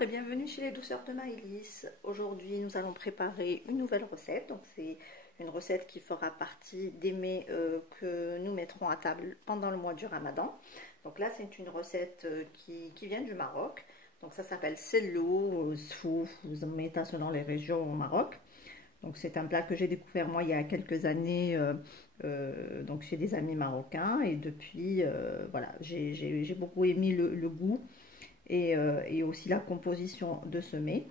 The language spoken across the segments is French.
Bonjour et bienvenue chez les douceurs de Maëlys. Aujourd'hui nous allons préparer une nouvelle recette. Donc c'est une recette qui fera partie des mets que nous mettrons à table pendant le mois du Ramadan. Donc là c'est une recette qui vient du Maroc. Donc ça s'appelle sellou, sfouf, vous mettez ça dans les régions au Maroc. Donc c'est un plat que j'ai découvert moi il y a quelques années donc chez des amis marocains, et depuis voilà, j'ai beaucoup aimé le goût et aussi la composition de ce mets.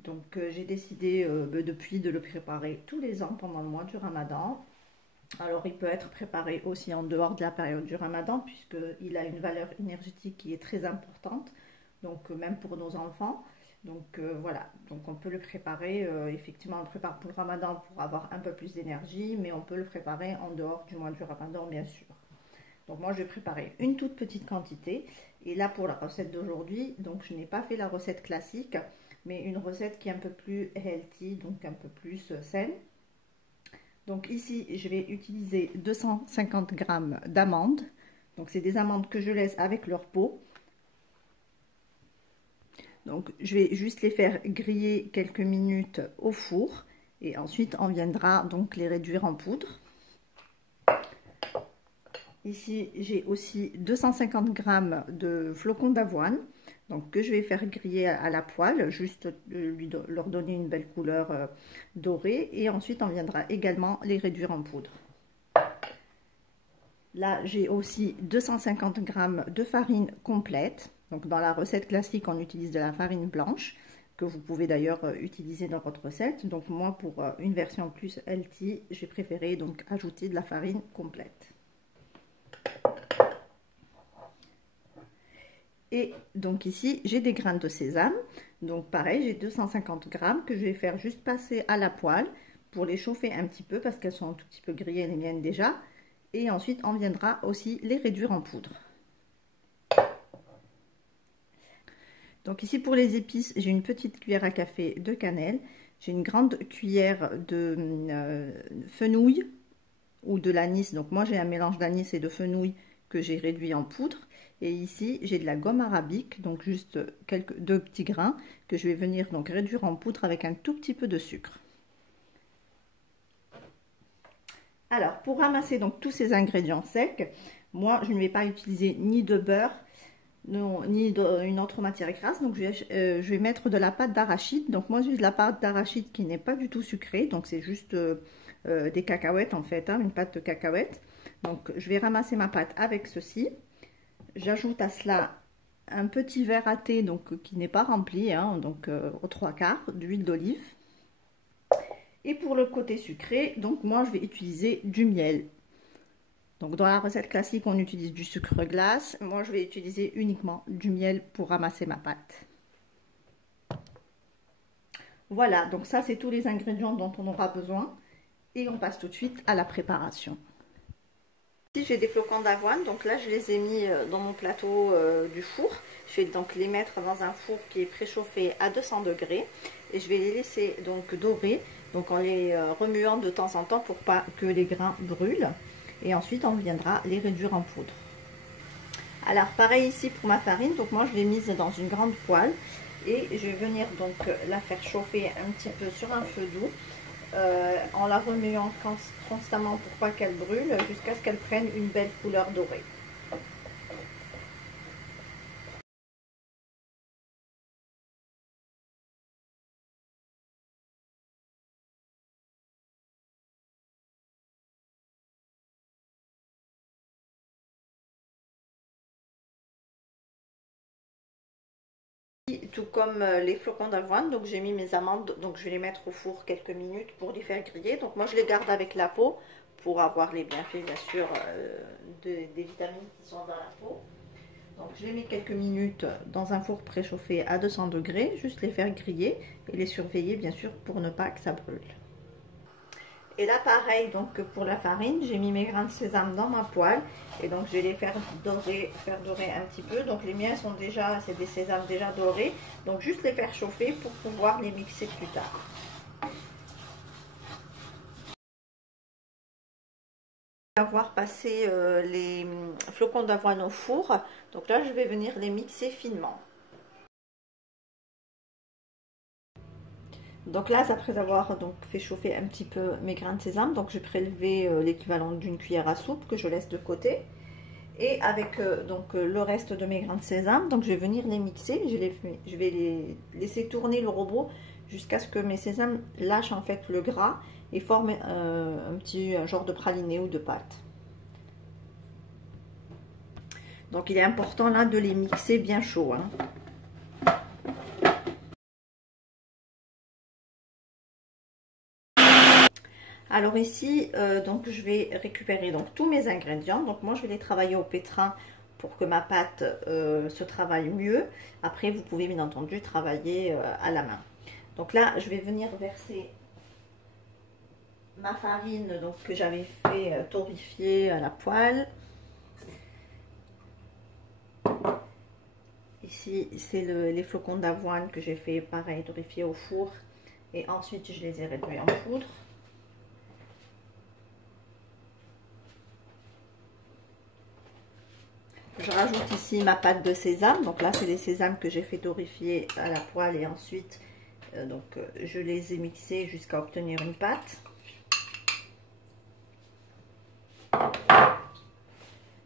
Donc j'ai décidé depuis de le préparer tous les ans pendant le mois du Ramadan. Alors il peut être préparé aussi en dehors de la période du Ramadan, puisqu'il a une valeur énergétique qui est très importante, donc même pour nos enfants. Donc voilà, donc on peut le préparer, effectivement on le prépare pour le Ramadan pour avoir un peu plus d'énergie, mais on peut le préparer en dehors du mois du Ramadan bien sûr. Donc moi je vais préparer une toute petite quantité, et là pour la recette d'aujourd'hui, donc je n'ai pas fait la recette classique, mais une recette qui est un peu plus healthy, donc un peu plus saine. Donc ici je vais utiliser 250 g d'amandes, donc c'est des amandes que je laisse avec leur peau. Donc je vais juste les faire griller quelques minutes au four, et ensuite on viendra donc les réduire en poudre. Ici j'ai aussi 250 g de flocons d'avoine, donc que je vais faire griller à la poêle, juste leur donner une belle couleur dorée, et ensuite on viendra également les réduire en poudre. Là j'ai aussi 250 g de farine complète. Donc dans la recette classique on utilise de la farine blanche, que vous pouvez d'ailleurs utiliser dans votre recette. Donc moi pour une version plus healthy, j'ai préféré donc ajouter de la farine complète. Et donc ici j'ai des graines de sésame, donc pareil j'ai 250 g que je vais faire juste passer à la poêle pour les chauffer un petit peu, parce qu'elles sont un tout petit peu grillées les miennes déjà, et ensuite on viendra aussi les réduire en poudre. Donc ici pour les épices, j'ai une petite cuillère à café de cannelle, j'ai une grande cuillère de fenouil ou de l'anis, donc moi j'ai un mélange d'anis et de fenouil que j'ai réduit en poudre, et ici j'ai de la gomme arabique, donc juste deux petits grains que je vais venir donc réduire en poudre avec un tout petit peu de sucre. Alors pour ramasser donc tous ces ingrédients secs, moi je ne vais pas utiliser ni de beurre, non, ni une autre matière grasse, donc je vais mettre de la pâte d'arachide. Donc moi j'ai de la pâte d'arachide qui n'est pas du tout sucrée, donc c'est juste des cacahuètes en fait, hein, une pâte de cacahuètes. Donc je vais ramasser ma pâte avec ceci. J'ajoute à cela un petit verre à thé, donc qui n'est pas rempli, hein, donc aux 3/4 d'huile d'olive. Et pour le côté sucré, donc moi je vais utiliser du miel. Donc dans la recette classique, on utilise du sucre glace. Moi, je vais utiliser uniquement du miel pour ramasser ma pâte. Voilà, donc ça, c'est tous les ingrédients dont on aura besoin. Et on passe tout de suite à la préparation. Ici, j'ai des flocons d'avoine. Donc là, je les ai mis dans mon plateau du four. Je vais donc les mettre dans un four qui est préchauffé à 200 degrés. Et je vais les laisser donc dorer, donc en les remuant de temps en temps pour pas que les grains brûlent. Et ensuite on viendra les réduire en poudre. Alors pareil ici pour ma farine, donc moi je l'ai mise dans une grande poêle, et je vais venir donc la faire chauffer un petit peu sur un feu doux, en la remuant constamment pour pas qu'elle brûle, jusqu'à ce qu'elle prenne une belle couleur dorée. Tout comme les flocons d'avoine, donc j'ai mis mes amandes, donc je vais les mettre au four quelques minutes pour les faire griller. Donc moi je les garde avec la peau pour avoir les bienfaits bien sûr des vitamines qui sont dans la peau. Donc je les mets quelques minutes dans un four préchauffé à 200 degrés, juste les faire griller et les surveiller bien sûr pour ne pas que ça brûle. Et là pareil, donc pour la farine, j'ai mis mes grains de sésame dans ma poêle, et donc je vais les faire dorer un petit peu. Donc les miens sont déjà, c'est des sésames déjà dorés, donc juste les faire chauffer pour pouvoir les mixer plus tard. Avoir passé les flocons d'avoine au four, donc là je vais venir les mixer finement. Donc là, après avoir donc fait chauffer un petit peu mes grains de sésame, donc j'ai prélevé l'équivalent d'une cuillère à soupe que je laisse de côté. Et avec donc le reste de mes grains de sésame, donc je vais venir les mixer. Je vais les laisser tourner le robot jusqu'à ce que mes sésames lâchent en fait le gras et forment un genre de praliné ou de pâte. Donc il est important là de les mixer bien chaud, hein. Alors ici, donc je vais récupérer donc tous mes ingrédients. Donc moi je vais les travailler au pétrin pour que ma pâte se travaille mieux. Après vous pouvez bien entendu travailler à la main. Donc là je vais venir verser ma farine donc, que j'avais fait torréfier à la poêle. Ici c'est les flocons d'avoine que j'ai fait pareil torréfier au four. Et ensuite je les ai réduits en poudre. Je rajoute ici ma pâte de sésame. Donc là, c'est les sésames que j'ai fait torréfier à la poêle et ensuite, je les ai mixés jusqu'à obtenir une pâte.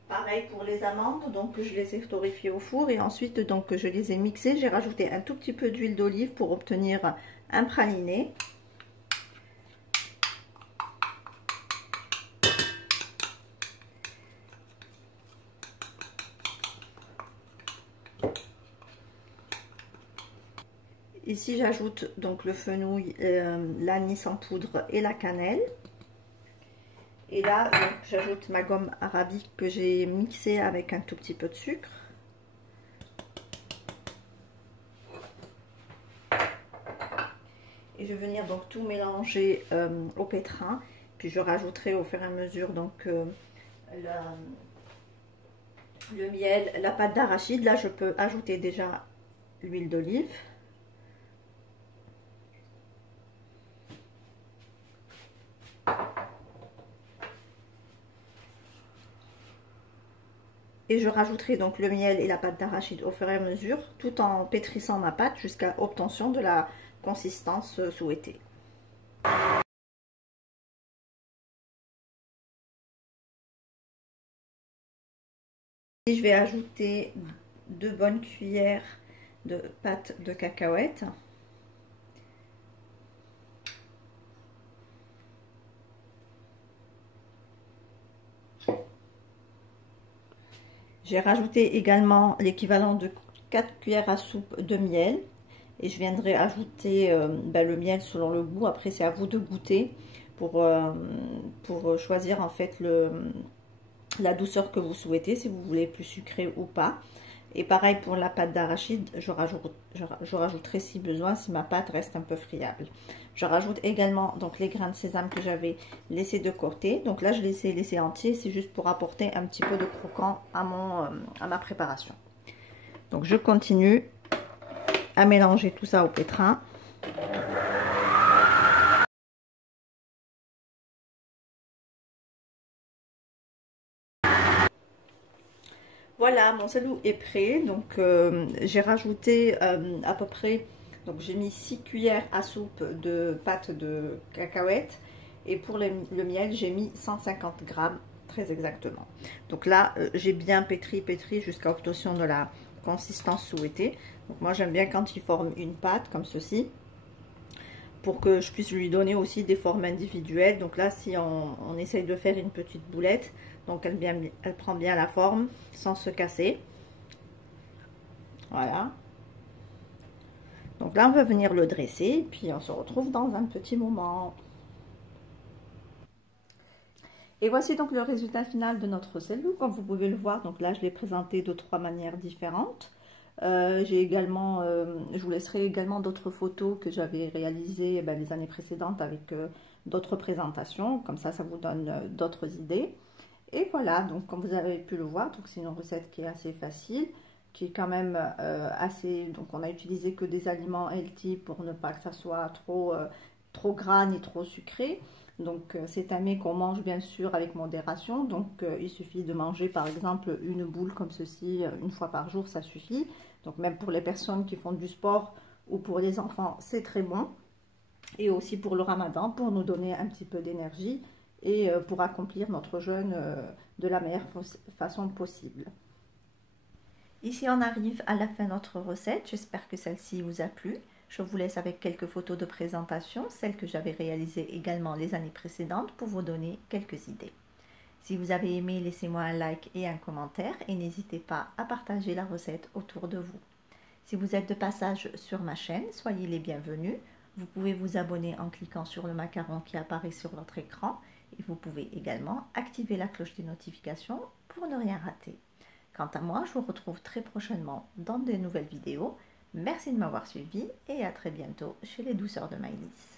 Pareil pour les amandes. Donc je les ai torréfiées au four et ensuite, donc je les ai mixées. J'ai rajouté un tout petit peu d'huile d'olive pour obtenir un praliné. Ici, j'ajoute donc le fenouil, l'anis en poudre et la cannelle. Et là, j'ajoute ma gomme arabique que j'ai mixée avec un tout petit peu de sucre. Et je vais venir donc tout mélanger au pétrin. Puis je rajouterai au fur et à mesure donc le miel, la pâte d'arachide. Là, je peux ajouter déjà l'huile d'olive. Et je rajouterai donc le miel et la pâte d'arachide au fur et à mesure, tout en pétrissant ma pâte jusqu'à obtention de la consistance souhaitée. Et je vais ajouter 2 bonnes cuillères de pâte de cacahuètes. J'ai rajouté également l'équivalent de 4 cuillères à soupe de miel. Et je viendrai ajouter le miel selon le goût. Après, c'est à vous de goûter pour choisir en fait la douceur que vous souhaitez, si vous voulez plus sucré ou pas. Et pareil pour la pâte d'arachide, je rajouterai si besoin, si ma pâte reste un peu friable. Je rajoute également donc les grains de sésame que j'avais laissés de côté. Donc là, je les ai laissés entiers, c'est juste pour apporter un petit peu de croquant à ma préparation. Donc je continue à mélanger tout ça au pétrin. Voilà, mon salou est prêt. Donc j'ai rajouté à peu près, donc j'ai mis 6 cuillères à soupe de pâte de cacahuètes. Et pour le miel, j'ai mis 150 grammes, très exactement. Donc là, j'ai bien pétri jusqu'à obtention de la consistance souhaitée. Donc moi, j'aime bien quand il forme une pâte comme ceci, pour que je puisse lui donner aussi des formes individuelles. Donc là, si on essaye de faire une petite boulette, donc elle prend bien la forme sans se casser. Voilà. Donc là, on va venir le dresser, puis on se retrouve dans un petit moment. Et voici donc le résultat final de notre salou. Comme vous pouvez le voir, donc là, je l'ai présenté de 3 manières différentes. J'ai également, je vous laisserai également d'autres photos que j'avais réalisées les années précédentes avec d'autres présentations. Comme ça vous donne d'autres idées. Et voilà, donc comme vous avez pu le voir, c'est une recette qui est assez facile, qui est quand même assez... Donc on a utilisé que des aliments healthy pour ne pas que ça soit trop gras ni trop sucré. Donc c'est un mets qu'on mange bien sûr avec modération. Donc il suffit de manger par exemple une boule comme ceci une fois par jour, ça suffit. Donc même pour les personnes qui font du sport ou pour les enfants, c'est très bon. et aussi pour le ramadan, pour nous donner un petit peu d'énergie et pour accomplir notre jeûne de la meilleure façon possible. Ici on arrive à la fin de notre recette, j'espère que celle-ci vous a plu. Je vous laisse avec quelques photos de présentation, celles que j'avais réalisées également les années précédentes pour vous donner quelques idées. Si vous avez aimé, laissez-moi un like et un commentaire et n'hésitez pas à partager la recette autour de vous. Si vous êtes de passage sur ma chaîne, soyez les bienvenus. Vous pouvez vous abonner en cliquant sur le macaron qui apparaît sur votre écran et vous pouvez également activer la cloche des notifications pour ne rien rater. Quant à moi, je vous retrouve très prochainement dans de nouvelles vidéos. Merci de m'avoir suivi et à très bientôt chez les douceurs de Maëlys.